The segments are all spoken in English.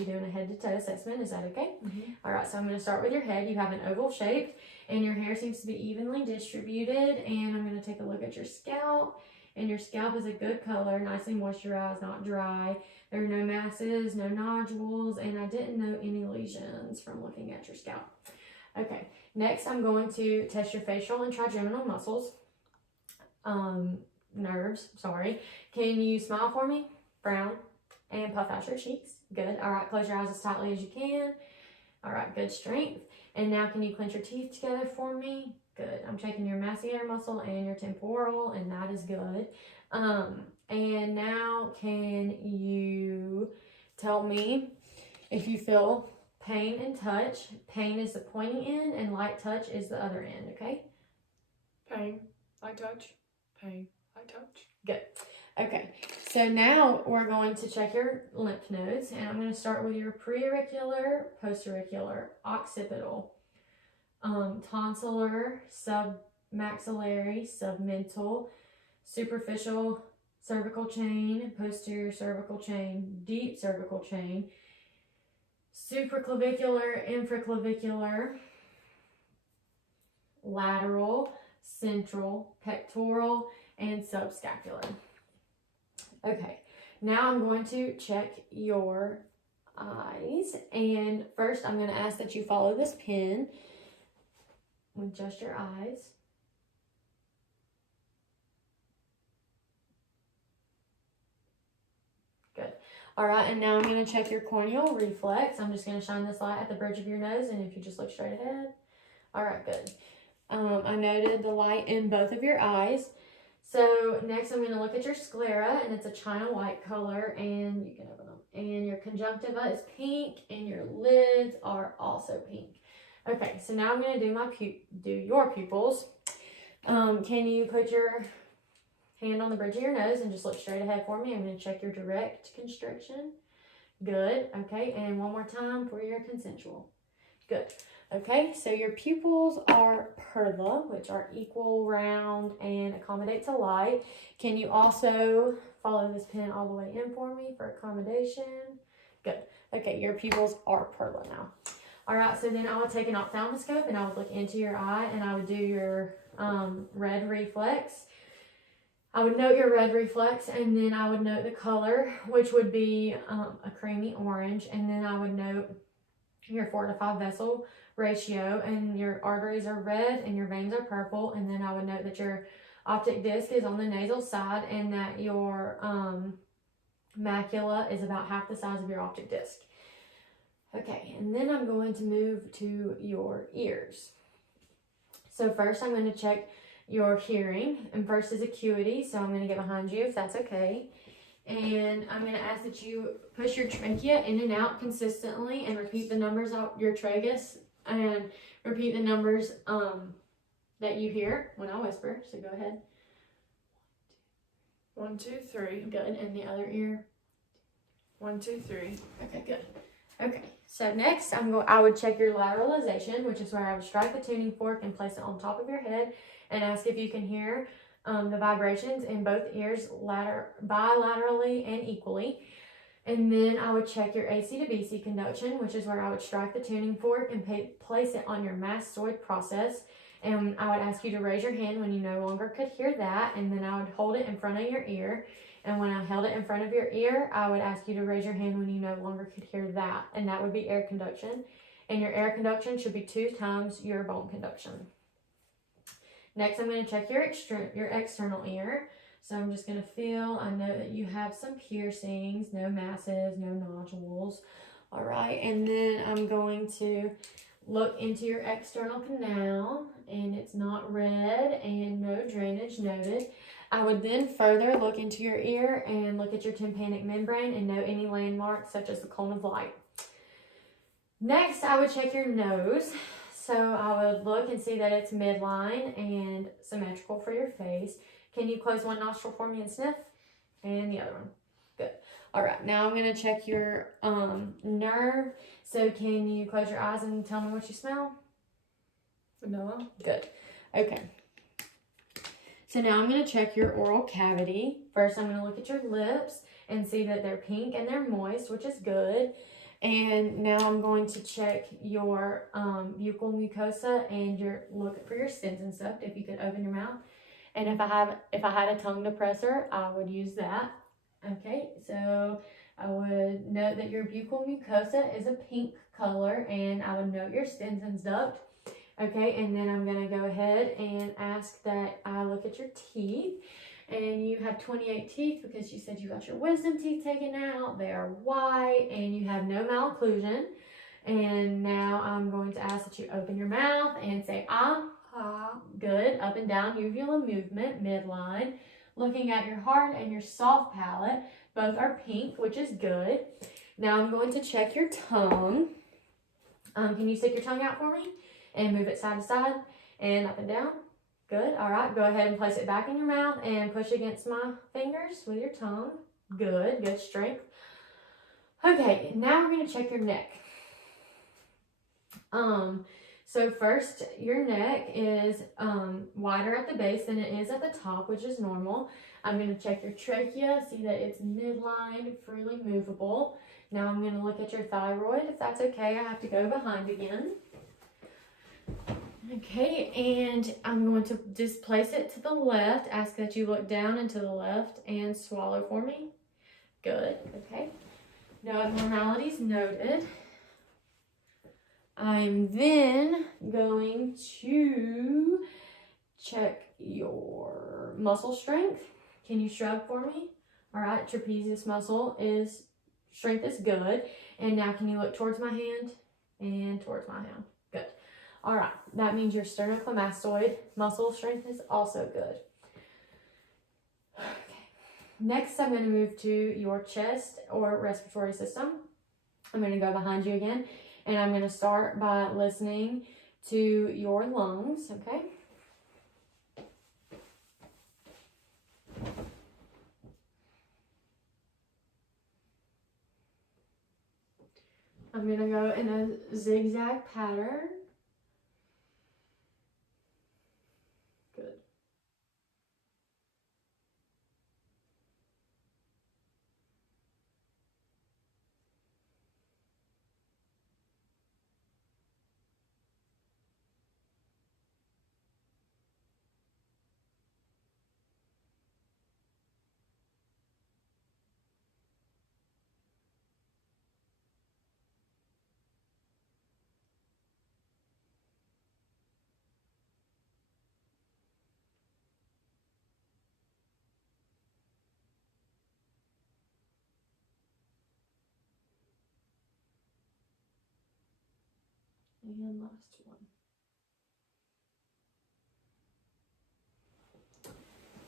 be doing a head-to-toe assessment. Is that okay? Mm-hmm. All right, so I'm going to start with your head. You have an oval shape, and your hair seems to be evenly distributed. And I'm going to take a look at your scalp. And your scalp is a good color, nicely moisturized, not dry. There are no masses, no nodules, and I didn't know any lesions from looking at your scalp. Okay, next I'm going to test your facial and trigeminal muscles. Nerves, sorry. Can you smile for me? Frown and puff out your cheeks. Good. All right, close your eyes as tightly as you can. All right, good strength. And now can you clench your teeth together for me? Good. I'm checking your masseter muscle and your temporal, and that is good. And now can you tell me if you feel pain and touch? Pain is the pointing end and light touch is the other end, okay? Pain, light touch, pain, light touch. Good. Okay, so now we're going to check your lymph nodes, and I'm going to start with your preauricular, postauricular, occipital, tonsillar, submaxillary, submental, superficial cervical chain, posterior cervical chain, deep cervical chain, supraclavicular, infraclavicular, lateral, central, pectoral, and subscapular. Okay, now I'm going to check your eyes, and first I'm going to ask that you follow this pin with just your eyes. Good. All right, and now I'm going to check your corneal reflex. I'm just going to shine this light at the bridge of your nose, and if you just look straight ahead. All right, good. I noted the light in both of your eyes. So next I'm going to look at your sclera, and it's a china white color, and you can open them. And your conjunctiva is pink, and your lids are also pink. Okay, so now I'm going to do your pupils. Can you put your hand on the bridge of your nose and just look straight ahead for me? I'm going to check your direct constriction. Good. Okay, and one more time for your consensual. Good. Okay, so your pupils are perla, which are equal, round, and accommodate to light. Can you also follow this pin all the way in for me for accommodation? Good. Okay, your pupils are perla now. All right, so then I would take an ophthalmoscope and I would look into your eye, and I would do your red reflex. I would note your red reflex, and then I would note the color, which would be a creamy orange, and then I would note your 4 to 5 vessel ratio, and your arteries are red and your veins are purple, and then I would note that your optic disc is on the nasal side and that your macula is about half the size of your optic disc. Okay, and then I'm going to move to your ears. So first I'm going to check your hearing, and first is acuity, so I'm going to get behind you if that's okay. And I'm going to ask that you push your trachea in and out consistently and repeat the numbers out your tragus, and repeat the numbers that you hear when I whisper. So go ahead. 1, 2, 3. Good. And the other ear. 1, 2, 3. Okay, good. Okay, so next I would check your lateralization, which is where I would strike the tuning fork and place it on top of your head and ask if you can hear the vibrations in both ears bilaterally and equally. And then I would check your AC to BC conduction, which is where I would strike the tuning fork and place it on your mastoid process. And I would ask you to raise your hand when you no longer could hear that, and then I would hold it in front of your ear. And when I held it in front of your ear, I would ask you to raise your hand when you no longer could hear that, and that would be air conduction. And your air conduction should be 2 times your bone conduction. Next, I'm going to check your external ear. So I'm just going to feel. I know that you have some piercings, no masses, no nodules. All right, and then I'm going to look into your external canal, and it's not red and no drainage noted. I would then further look into your ear and look at your tympanic membrane and note any landmarks such as the cone of light. Next, I would check your nose. So I would look and see that it's midline and symmetrical for your face. Can you close one nostril for me and sniff? And the other one. Good. All right, now I'm going to check your nerve. So can you close your eyes and tell me what you smell? Vanilla. Good. Okay. So now I'm going to check your oral cavity. First, I'm going to look at your lips and see that they're pink and they're moist, which is good. And now I'm going to check your buccal mucosa and look for your Stenson duct. If you could open your mouth. And if I had a tongue depressor, I would use that. Okay, so I would note that your buccal mucosa is a pink color, and I would note your Stenson's duct. Okay, and then I'm gonna go ahead and ask that I look at your teeth. And you have 28 teeth because you said you got your wisdom teeth taken out. They are white and you have no malocclusion. And now I'm going to ask that you open your mouth and say ah. Good. Up and down uvula movement, midline. Looking at your hard and your soft palate. Both are pink, which is good. Now I'm going to check your tongue. Can you stick your tongue out for me? And move it side to side and up and down. Good. All right. Go ahead and place it back in your mouth and push against my fingers with your tongue. Good. Good strength. Okay. Now we're going to check your neck. So first, your neck is wider at the base than it is at the top, which is normal. I'm going to check your trachea, see that it's midline, freely movable. Now I'm going to look at your thyroid. If that's okay, I have to go behind again. Okay, and I'm going to just place it to the left. Ask that you look down and to the left and swallow for me. Good. Okay. No abnormalities noted. I'm then going to check your muscle strength. Can you shrug for me? All right, trapezius muscle strength is good. And now can you look towards my hand and towards my hand? Good. All right, that means your sternocleidomastoid muscle strength is also good. Okay. Next, I'm going to move to your chest or respiratory system. I'm going to go behind you again. And I'm going to start by listening to your lungs, okay? I'm going to go in a zigzag pattern. Good. And last one.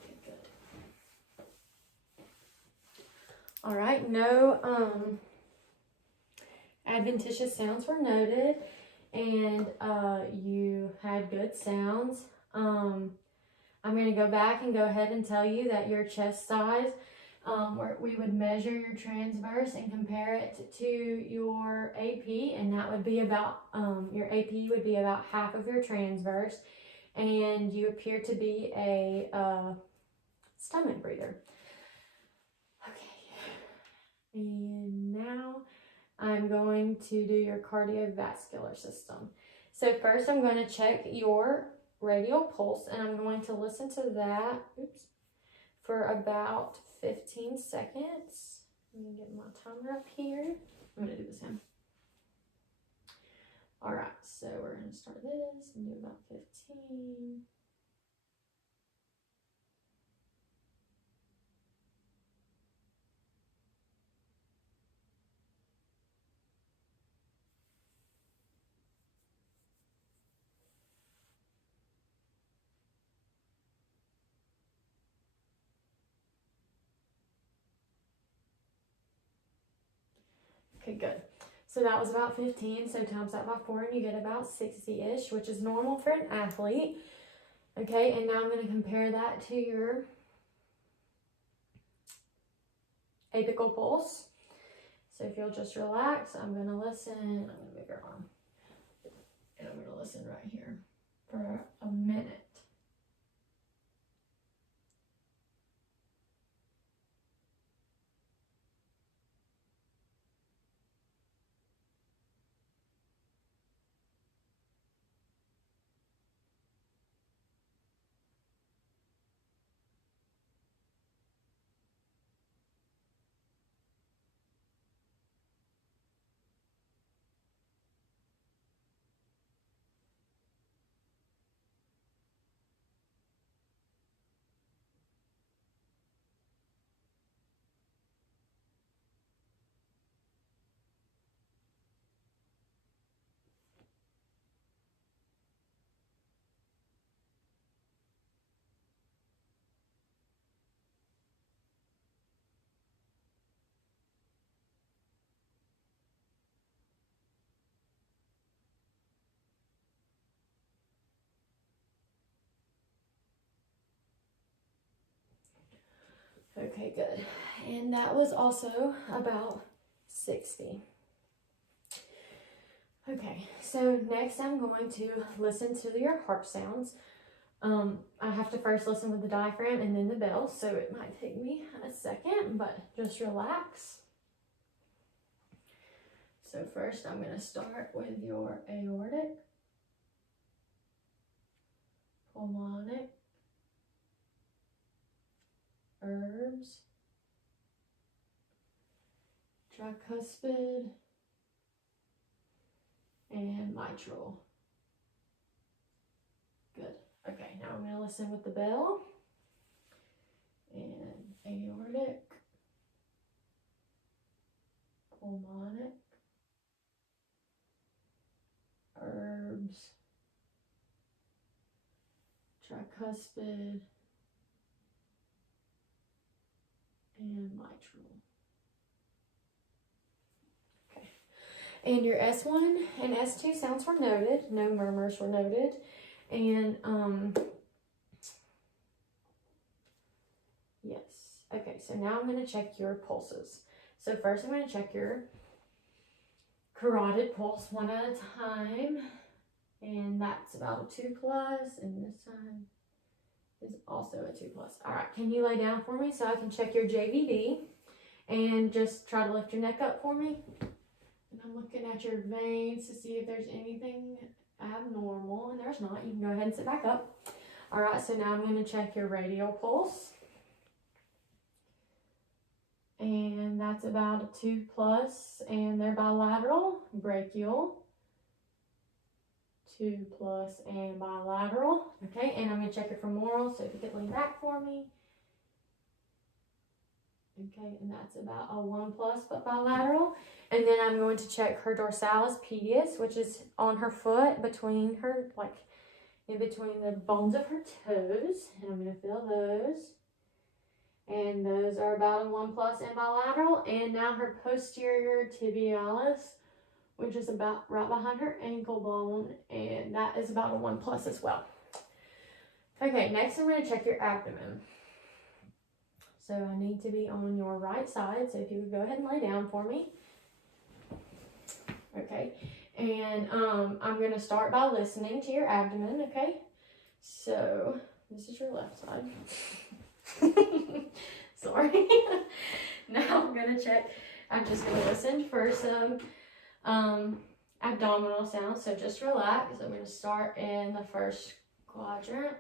Okay, good. All right, no adventitious sounds were noted, and you had good sounds. I'm going to go back and go ahead and tell you that your chest size, where we would measure your transverse and compare it to your AP, and that would be about, your AP would be about half of your transverse, and you appear to be a stomach breather. Okay, and now I'm going to do your cardiovascular system. So first I'm going to check your radial pulse, and I'm going to listen to that for about 15 seconds. Let me get my timer up here. I'm going to do this hand. All right, so we're going to start this and do about 15. Okay, good. So that was about 15, so times that by 4 and you get about 60-ish, which is normal for an athlete. Okay, and now I'm going to compare that to your apical pulse. So if you'll just relax, I'm going to listen. I'm going to move your arm. And I'm going to listen right here for a minute. Okay, good. And that was also about 60. Okay, so next I'm going to listen to your heart sounds. I have to first listen with the diaphragm and then the bell, so it might take me a second, but just relax. So first I'm going to start with your aortic, pulmonic, herbs, tricuspid, and mitral. Good. Okay, now I'm going to listen with the bell and aortic, pulmonic, herbs, tricuspid, and mitral. Okay. And your S1 and S2 sounds were noted. No murmurs were noted. And, yes. Okay, so now I'm going to check your pulses. So first I'm going to check your carotid pulse one at a time. And that's about a 2+, and this time is also a 2+. All right, can you lay down for me so I can check your JVD and just try to lift your neck up for me? And I'm looking at your veins to see if there's anything abnormal, and there's not. You can go ahead and sit back up. All right, so now I'm going to check your radial pulse. And that's about a 2+, and they're bilateral, brachial, 2+ and bilateral. Okay, and I'm going to check your femoral, so if you could lean back for me. Okay, and that's about a 1+ but bilateral. And then I'm going to check her dorsalis pedis, which is on her foot between her, like in between the bones of her toes. And I'm going to feel those. And those are about a 1+ and bilateral. And now her posterior tibialis, which is about right behind her ankle bone, and that is about a 1+ as well. Okay, next I'm going to check your abdomen. So I need to be on your right side, so if you would go ahead and lay down for me. Okay, and I'm going to start by listening to your abdomen, okay? So this is your left side. Sorry. Now I'm going to check. I'm just going to listen for some abdominal sounds, so just relax. I'm going to start in the first quadrant.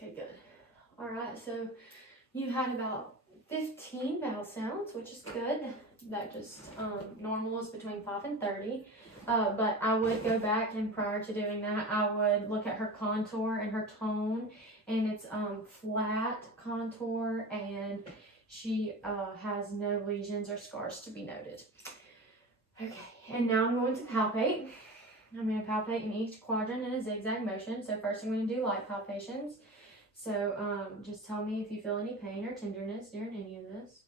Okay, good. All right, so you had about 15 vowel sounds, which is good. That just normal is between 5 and 30. But I would go back, and prior to doing that, I would look at her contour and her tone, and it's flat contour, and she has no lesions or scars to be noted. Okay, and now I'm going to palpate. I'm going to palpate in each quadrant in a zigzag motion. So first I'm going to do light palpations. So just tell me if you feel any pain or tenderness during any of this.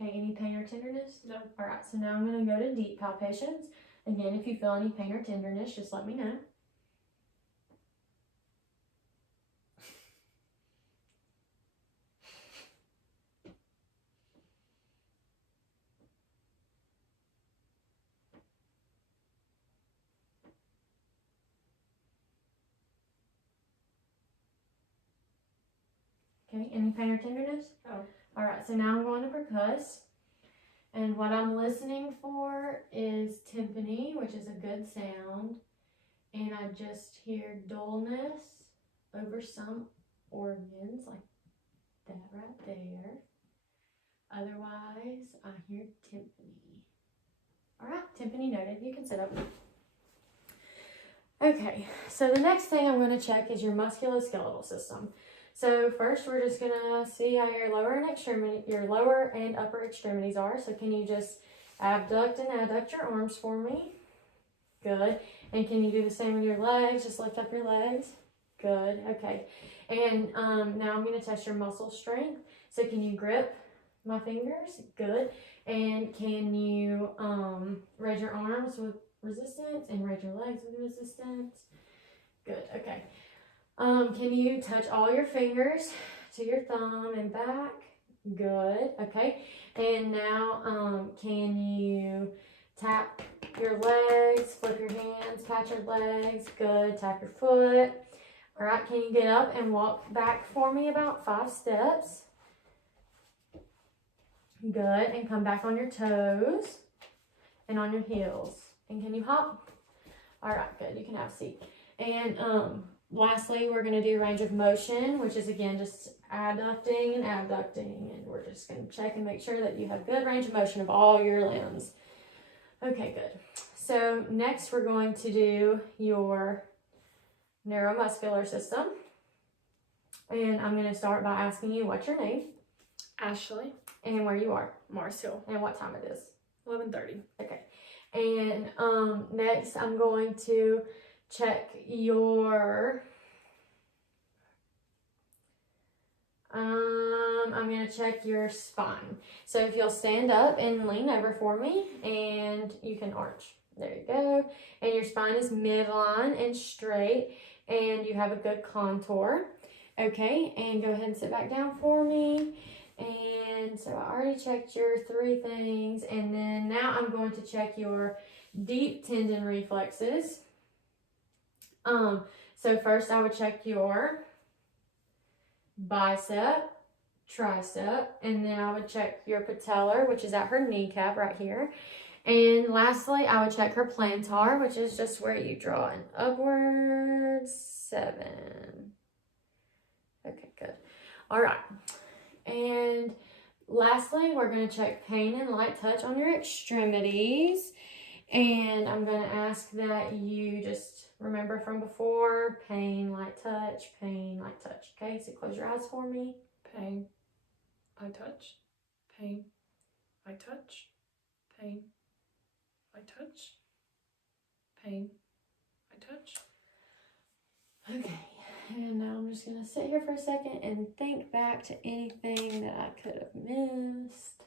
Okay, any pain or tenderness? No. All right, so now I'm going to go to deep palpations. Again, if you feel any pain or tenderness, just let me know. Okay, any pain or tenderness? No. Alright, so now I'm going to percuss. And what I'm listening for is timpani, which is a good sound. And I just hear dullness over some organs, like that right there. Otherwise, I hear timpani. Alright, timpani noted. You can sit up. Okay, so the next thing I'm going to check is your musculoskeletal system. So first, we're just gonna see how your lower and upper extremities are. So can you just abduct and adduct your arms for me? Good. And can you do the same with your legs? Just lift up your legs. Good. Okay. And now I'm gonna test your muscle strength. So can you grip my fingers? Good. And can you raise your arms with resistance and raise your legs with resistance? Good. Okay. Can you touch all your fingers to your thumb and back? Good. Okay. And now, can you tap your legs, flip your hands, pat your legs? Good. Tap your foot. All right. Can you get up and walk back for me about 5 steps? Good. And come back on your toes and on your heels. And can you hop? All right. Good. You can have a seat. And, lastly, we're going to do range of motion, which is, again, just adducting and abducting. And we're just going to check and make sure that you have good range of motion of all your limbs. Okay, good. So next we're going to do your neuromuscular system. And I'm going to start by asking you what's your name Ashley. and where you are Mars Hill. and what time it is. 11:30. Okay. And next I'm going to check your I'm going to check your spine. So if you'll stand up and lean over for me, and you can arch. There you go. And your spine is midline and straight, and you have a good contour. Okay, and go ahead and sit back down for me. And so I already checked your 3 things, and then now I'm going to check your deep tendon reflexes. So first I would check your bicep, tricep, and then I would check your patellar, which is at her kneecap right here. And lastly, I would check her plantar, which is just where you draw an upward 7. Okay, good. All right. And lastly, we're going to check pain and light touch on your extremities. And I'm going to ask that you just remember from before, pain, light touch, pain, light touch. Okay, so close your eyes for me. Pain. I touch. Pain. I touch. Pain. I touch. Pain. I touch. Okay, and now I'm just going to sit here for a second and think back to anything that I could have missed.